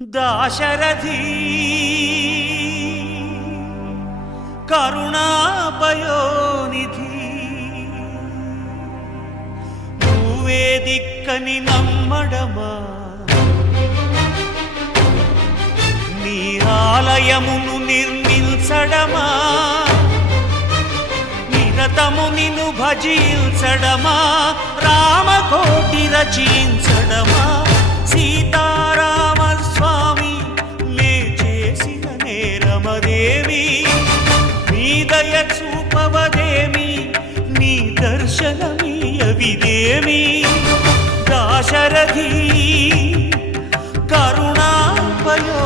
దాశరథి కరుణాపయోనిధి నువ్వే దిక్కని నమ్మడమా నీ ఆలయమును నిర్మించడమా నిరతము నిన్ను భజించడమా రామకోటి రచించడమా సీతారామ స్వామి నే చేసిన నేరమదేమి నీ దయ చూపవదేమి నీ దర్శనమీయవిదేమి దాశరథి కరుణాపయో